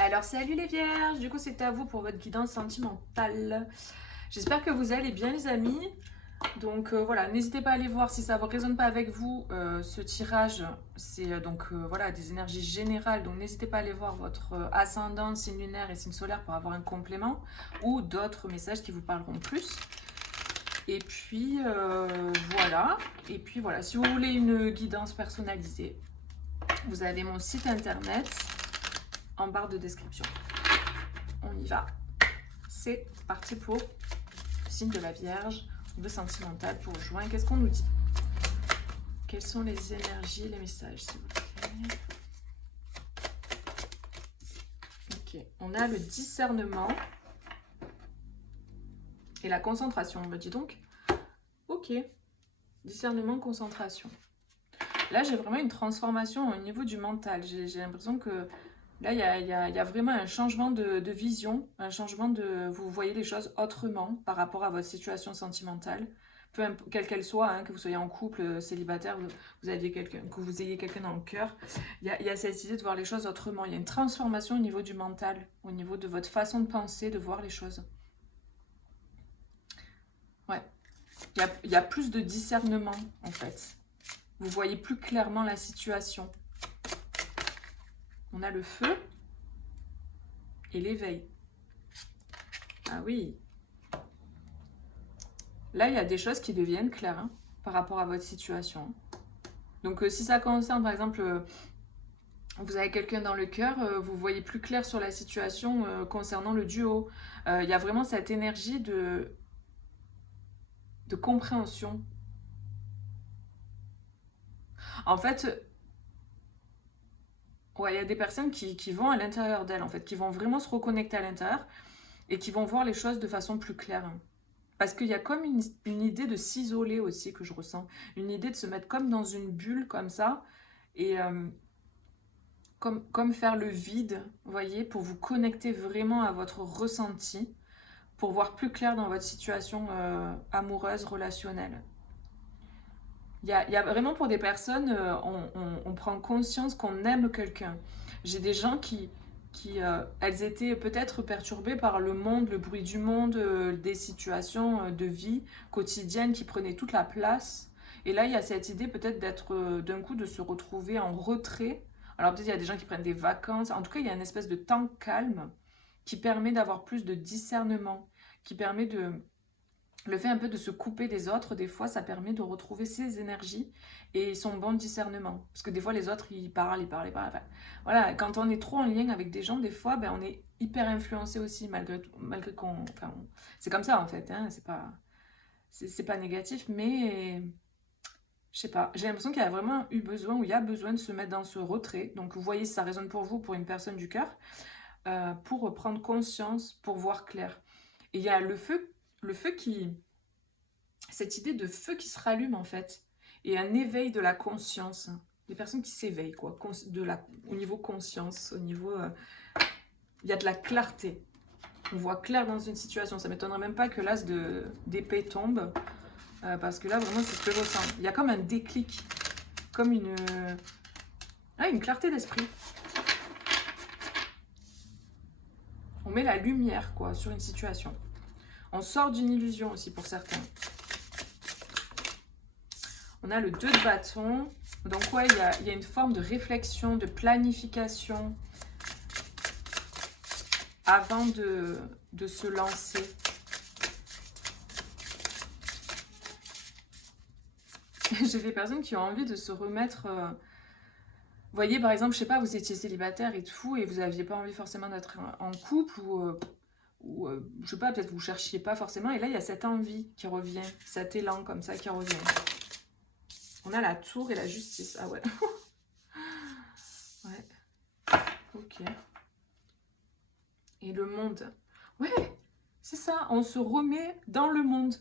Alors salut les vierges, du coup c'est à vous pour votre guidance sentimentale. J'espère que vous allez bien les amis. Donc voilà, n'hésitez pas à aller voir si ça ne résonne pas avec vous. Ce tirage, c'est voilà, des énergies générales. Donc n'hésitez pas à aller voir votre ascendant, signe lunaire et signe solaire pour avoir un complément ou d'autres messages qui vous parleront plus. Et puis voilà. Et puis voilà, si vous voulez une guidance personnalisée, vous avez mon site internet en barre de description. On y va. C'est parti pour le signe de la Vierge, le sentimental pour juin. Qu'est-ce qu'on nous dit? Quelles sont les énergies, les messages, s'il vous plaît? Ok, on a le discernement et la concentration. On me dit donc, ok, discernement, concentration. Là, j'ai vraiment une transformation au niveau du mental. J'ai l'impression que là, il y a vraiment un changement de vision, un changement de... Vous voyez les choses autrement par rapport à votre situation sentimentale, quelle qu'elle soit, hein, que vous soyez en couple, célibataire, vous aviez que vous ayez quelqu'un dans le cœur. Il y a cette idée de voir les choses autrement. Il y a une transformation au niveau du mental, au niveau de votre façon de penser, de voir les choses. Ouais. Il y a plus de discernement, en fait. Vous voyez plus clairement la situation. On a le feu et l'éveil. Ah oui. Là, il y a des choses qui deviennent claires hein, par rapport à votre situation. Donc, si ça concerne, par exemple, vous avez quelqu'un dans le cœur, vous voyez plus clair sur la situation concernant le duo. Il y a vraiment cette énergie de compréhension. En fait, ouais, il y a des personnes qui vont à l'intérieur d'elles, en fait, qui vont vraiment se reconnecter à l'intérieur et qui vont voir les choses de façon plus claire. Parce qu'il y a comme une idée de s'isoler aussi que je ressens. Une idée de se mettre comme dans une bulle, comme ça. Et comme faire le vide, vous voyez, pour vous connecter vraiment à votre ressenti. Pour voir plus clair dans votre situation amoureuse, relationnelle. Il y a vraiment pour des personnes, on prend conscience qu'on aime quelqu'un. J'ai des gens qui elles étaient peut-être perturbées par le monde, le bruit du monde, des situations de vie quotidienne qui prenaient toute la place. Et là, il y a cette idée peut-être d'être d'un coup de se retrouver en retrait. Alors peut-être il y a des gens qui prennent des vacances. En tout cas, il y a une espèce de temps calme qui permet d'avoir plus de discernement, qui permet de le fait un peu de se couper des autres, des fois, ça permet de retrouver ses énergies et son bon discernement. Parce que des fois, les autres, ils parlent, ils parlent, ils parlent. Enfin, voilà, quand on est trop en lien avec des gens, des fois, ben, on est hyper influencé aussi, malgré tout, malgré qu'on... Enfin, c'est comme ça, en fait, hein, c'est pas négatif, mais... Je sais pas, j'ai l'impression qu'il y a vraiment eu besoin, ou il y a besoin de se mettre dans ce retrait. Donc, vous voyez, si ça résonne pour vous, pour une personne du cœur, pour prendre conscience, pour voir clair. Et il y a le feu qui cette idée de feu qui se rallume en fait, et un éveil de la conscience. Des personnes qui s'éveillent, quoi, au niveau conscience, au niveau... il y a de la clarté. On voit clair dans une situation. Ça m'étonnerait même pas que l'as d'épée tombe, parce que là, vraiment, c'est ce que je ressens. Il y a comme un déclic, comme une clarté d'esprit. On met la lumière, quoi, sur une situation. On sort d'une illusion aussi pour certains. On a le 2 de bâton. Donc ouais, il y a une forme de réflexion, de planification avant de se lancer. J'ai des personnes qui ont envie de se remettre... Vous voyez, par exemple, je sais pas, vous étiez célibataire et tout, et vous n'aviez pas envie forcément d'être en couple, ou je sais pas, peut-être vous cherchiez pas forcément, et là, il y a cette envie qui revient, cet élan comme ça qui revient. On a la tour et la justice. Ah ouais. Ouais. Ok. Et le monde. Ouais, c'est ça. On se remet dans le monde.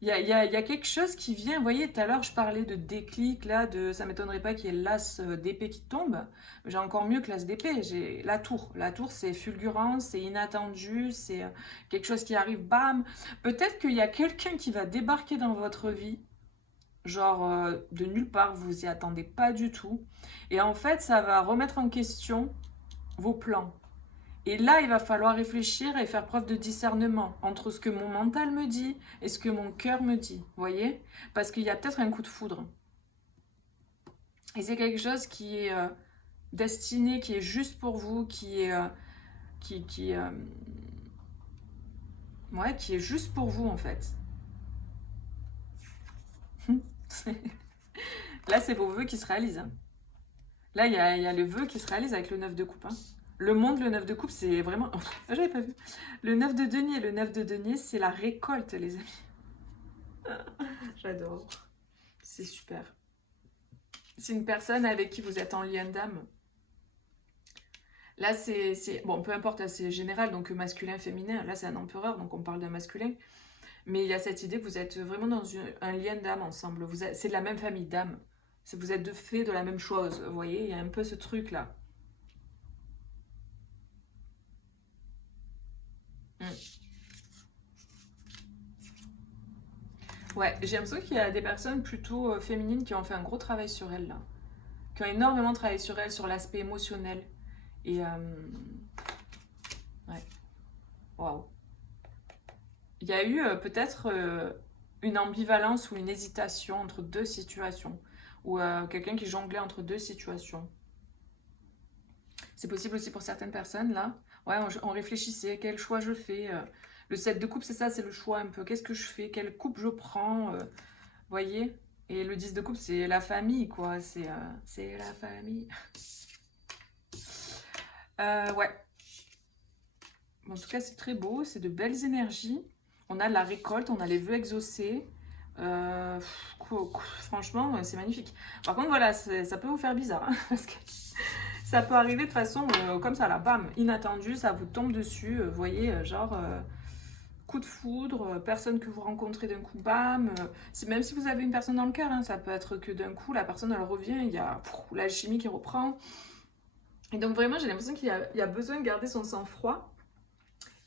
Il y a quelque chose qui vient. Vous voyez, tout à l'heure, je parlais de déclic, là, ça m'étonnerait pas qu'il y ait l'as d'épée qui tombe. J'ai encore mieux que l'as d'épée. J'ai la tour. La tour, c'est fulgurant, c'est inattendu, c'est quelque chose qui arrive, bam. Peut-être qu'il y a quelqu'un qui va débarquer dans votre vie. Genre de nulle part, vous y attendez pas du tout. Et en fait, ça va remettre en question vos plans. Et là, il va falloir réfléchir et faire preuve de discernement entre ce que mon mental me dit et ce que mon cœur me dit. Vous voyez? Parce qu'il y a peut-être un coup de foudre. Et c'est quelque chose qui est destiné, qui est juste pour vous, qui est, ouais, qui est juste pour vous en fait. Là, c'est vos vœux qui se réalisent. Hein. Là, il y a le vœu qui se réalise avec le 9 de coupe. Hein. Le monde, le 9 de coupe, c'est vraiment... Oh, j'avais pas vu. Le 9 de denier, le 9 de denier, c'est la récolte, les amis. J'adore. C'est super. C'est une personne avec qui vous êtes en lien d'âme. Là, c'est... Bon, peu importe, c'est général, donc masculin, féminin. Là, c'est un empereur, donc on parle d'un masculin. Mais il y a cette idée que vous êtes vraiment dans un lien d'âme ensemble. C'est de la même famille d'âme. Vous êtes fait de la même chose, vous voyez. Il y a un peu ce truc-là. Mm. Ouais, j'ai l'impression qu'il y a des personnes plutôt féminines qui ont fait un gros travail sur elles, là. Qui ont énormément travaillé sur elles, sur l'aspect émotionnel. Et, ouais, waouh. Il y a eu peut-être une ambivalence ou une hésitation entre deux situations. Ou quelqu'un qui jonglait entre deux situations. C'est possible aussi pour certaines personnes, là. Ouais, on réfléchissait, quel choix je fais. Le 7 de coupe, c'est ça, c'est le choix un peu. Qu'est-ce que je fais? Quelle coupe je prends? Voyez? Et le 10 de coupe, c'est la famille, quoi. C'est la famille. Ouais. En tout cas, c'est très beau. C'est de belles énergies. On a de la récolte, on a les vœux exaucés. Franchement, c'est magnifique. Par contre, voilà, ça peut vous faire bizarre. Hein, parce que ça peut arriver de façon comme ça, là, bam, inattendue. Ça vous tombe dessus. Vous voyez, genre... coup de foudre, personne que vous rencontrez d'un coup, bam. Même si vous avez une personne dans le cœur, hein, ça peut être que d'un coup, la personne, elle revient, il y a l'alchimie qui reprend. Et donc vraiment, j'ai l'impression qu'il y a besoin de garder son sang-froid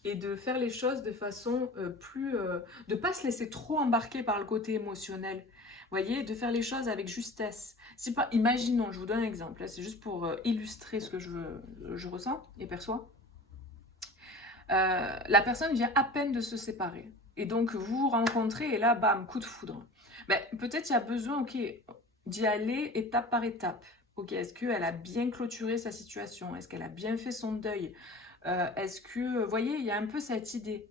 et de faire les choses de façon plus... de ne pas se laisser trop embarquer par le côté émotionnel. Vous voyez, de faire les choses avec justesse. C'est pas, imaginons, je vous donne un exemple, c'est juste pour illustrer ce que je ressens et perçois. La personne vient à peine de se séparer. Et donc, vous vous rencontrez et là, bam, coup de foudre. Ben, peut-être il y a besoin, ok, d'y aller étape par étape. Ok, est-ce qu'elle a bien clôturé sa situation? Est-ce qu'elle a bien fait son deuil? Est-ce que, vous voyez, il y a un peu cette idée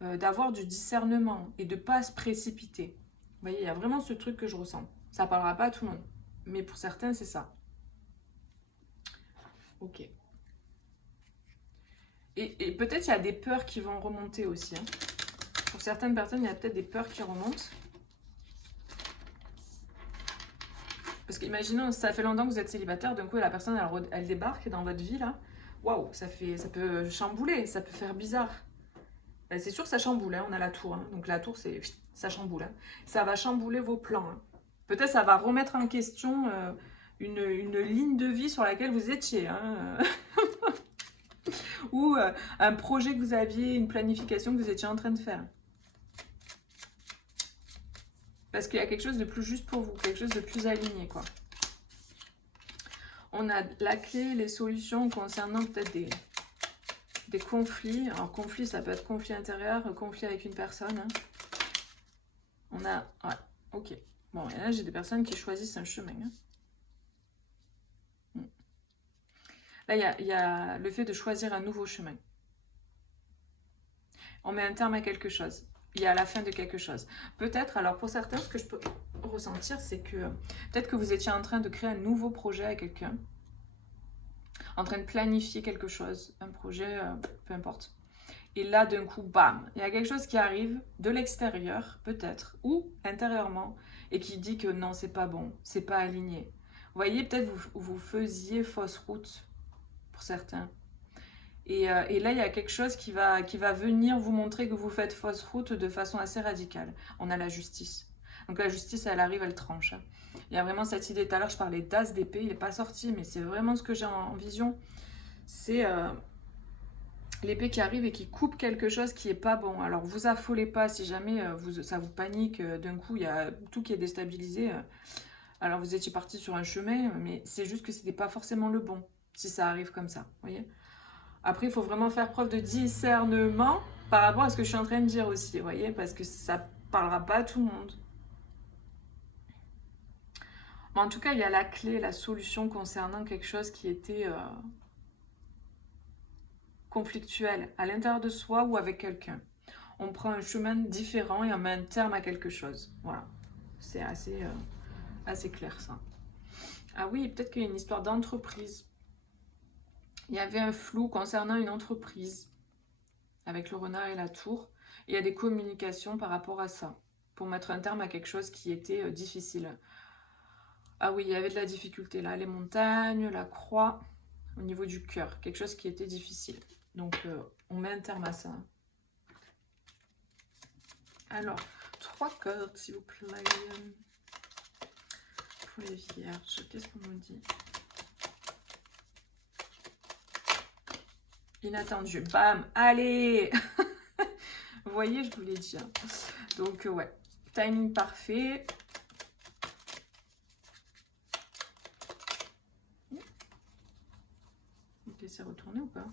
d'avoir du discernement et de ne pas se précipiter. Vous voyez, il y a vraiment ce truc que je ressens. Ça ne parlera pas à tout le monde. Mais pour certains, c'est ça. Ok. Et peut-être il y a des peurs qui vont remonter aussi. Hein. Pour certaines personnes, il y a peut-être des peurs qui remontent. Parce qu'imaginons, ça fait longtemps que vous êtes célibataire, d'un coup la personne elle débarque dans votre vie là. Waouh, ça peut chambouler, ça peut faire bizarre. Ben, c'est sûr que ça chamboule, hein, on a la tour. Hein. Donc la tour, ça chamboule. Hein. Ça va chambouler vos plans. Hein. Peut-être ça va remettre en question une ligne de vie sur laquelle vous étiez. Hein. Ou un projet que vous aviez, une planification que vous étiez en train de faire. Parce qu'il y a quelque chose de plus juste pour vous, quelque chose de plus aligné, quoi. On a la clé, les solutions concernant peut-être des conflits. Alors, conflit, ça peut être conflit intérieur, conflit avec une personne. Hein. On a... Ouais, ok. Bon, et là, j'ai des personnes qui choisissent un chemin. Hein. Là, il y a le fait de choisir un nouveau chemin. On met un terme à quelque chose. Il y a la fin de quelque chose. Peut-être, alors pour certains, ce que je peux ressentir, c'est que peut-être que vous étiez en train de créer un nouveau projet avec quelqu'un, en train de planifier quelque chose, un projet, peu importe. Et là, d'un coup, bam, il y a quelque chose qui arrive de l'extérieur, peut-être, ou intérieurement, et qui dit que non, c'est pas bon, c'est pas aligné. Vous voyez, peut-être vous faisiez fausse route pour certains. Et là, il y a quelque chose qui va venir vous montrer que vous faites fausse route de façon assez radicale. On a la justice. Donc la justice, elle arrive, elle tranche. Il y a vraiment cette idée. Tout à l'heure, je parlais d'as d'épée, il n'est pas sorti, mais c'est vraiment ce que j'ai en vision. C'est l'épée qui arrive et qui coupe quelque chose qui n'est pas bon. Alors, vous affolez pas si jamais ça vous panique. D'un coup, il y a tout qui est déstabilisé. Alors, vous étiez parti sur un chemin, mais c'est juste que ce n'était pas forcément le bon, si ça arrive comme ça. Vous voyez ? Après, il faut vraiment faire preuve de discernement par rapport à ce que je suis en train de dire aussi, vous voyez, parce que ça parlera pas à tout le monde. Mais en tout cas, il y a la clé, la solution concernant quelque chose qui était conflictuel à l'intérieur de soi ou avec quelqu'un. On prend un chemin différent et on met un terme à quelque chose. Voilà, c'est assez clair ça. Ah oui, peut-être qu'il y a une histoire d'entreprise. Il y avait un flou concernant une entreprise avec le renard et la tour. Et il y a des communications par rapport à ça, pour mettre un terme à quelque chose qui était difficile. Ah oui, il y avait de la difficulté là, les montagnes, la croix, au niveau du cœur, quelque chose qui était difficile. Donc on met un terme à ça. Alors, 3 cartes s'il vous plaît. Pour les vierges, qu'est-ce qu'on nous dit? Inattendu, bam, allez. Vous voyez, je vous l'ai dit. Donc ouais, timing parfait. Ok, c'est retourné ou pas?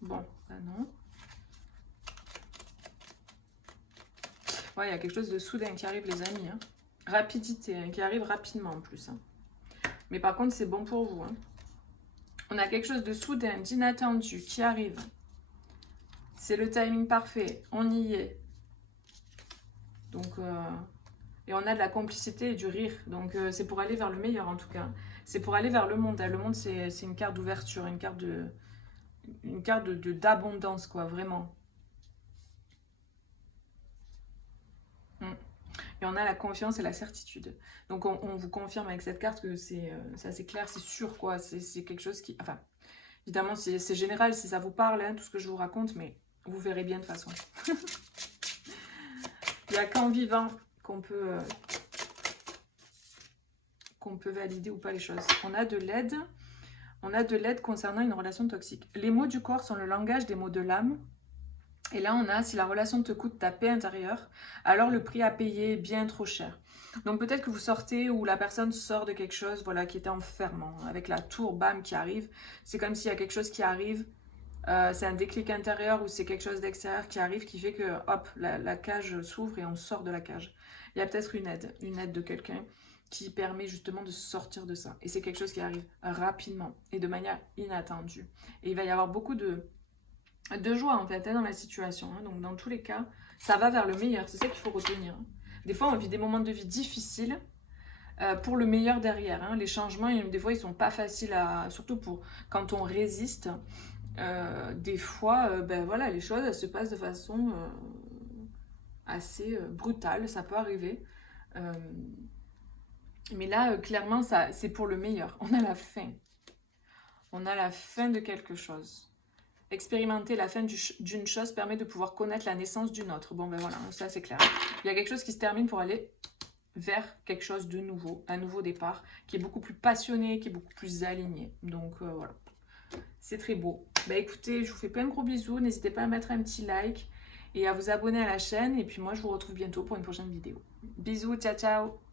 Bon, bah non. Ouais, il y a quelque chose de soudain qui arrive, les amis. Hein. Rapidité, hein, qui arrive rapidement en plus. Hein. Mais par contre, c'est bon pour vous. Hein. On a quelque chose de soudain, d'inattendu qui arrive. C'est le timing parfait. On y est. Donc, et on a de la complicité et du rire. Donc, c'est pour aller vers le meilleur en tout cas. C'est pour aller vers le monde. Le monde, c'est une carte d'ouverture, une carte d'abondance, quoi, vraiment. Et on a la confiance et la certitude. Donc on vous confirme avec cette carte que c'est assez clair, c'est sûr quoi. C'est quelque chose qui... Enfin, évidemment c'est général si ça vous parle, hein, tout ce que je vous raconte, mais vous verrez bien de toute façon. Il n'y a qu'en vivant qu'on peut valider ou pas les choses. On a de l'aide. On a de l'aide concernant une relation toxique. Les mots du corps sont le langage des mots de l'âme. Et là, on a, si la relation te coûte ta paix intérieure, alors le prix à payer est bien trop cher. Donc peut-être que vous sortez ou la personne sort de quelque chose voilà, qui était enfermant, avec la tour, bam, qui arrive. C'est comme s'il y a quelque chose qui arrive, c'est un déclic intérieur ou c'est quelque chose d'extérieur qui arrive qui fait que, hop, la cage s'ouvre et on sort de la cage. Il y a peut-être une aide de quelqu'un qui permet justement de sortir de ça. Et c'est quelque chose qui arrive rapidement et de manière inattendue. Et il va y avoir beaucoup de joie en fait hein, dans la situation. Hein. Donc dans tous les cas, ça va vers le meilleur. C'est ça qu'il faut retenir. Hein. Des fois, on vit des moments de vie difficiles pour le meilleur derrière. Hein. Les changements, des fois, ils sont pas faciles à... Surtout pour quand on résiste. Des fois, ben voilà, les choses elles se passent de façon assez brutale. Ça peut arriver. Mais là, clairement, c'est pour le meilleur. On a la fin. On a la fin de quelque chose. Expérimenter la fin d'une chose permet de pouvoir connaître la naissance d'une autre. Bon, ben voilà, ça c'est clair. Il y a quelque chose qui se termine pour aller vers quelque chose de nouveau, un nouveau départ, qui est beaucoup plus passionné, qui est beaucoup plus aligné. Donc voilà, c'est très beau. Ben écoutez, je vous fais plein de gros bisous. N'hésitez pas à mettre un petit like et à vous abonner à la chaîne. Et puis moi, je vous retrouve bientôt pour une prochaine vidéo. Bisous, ciao, ciao!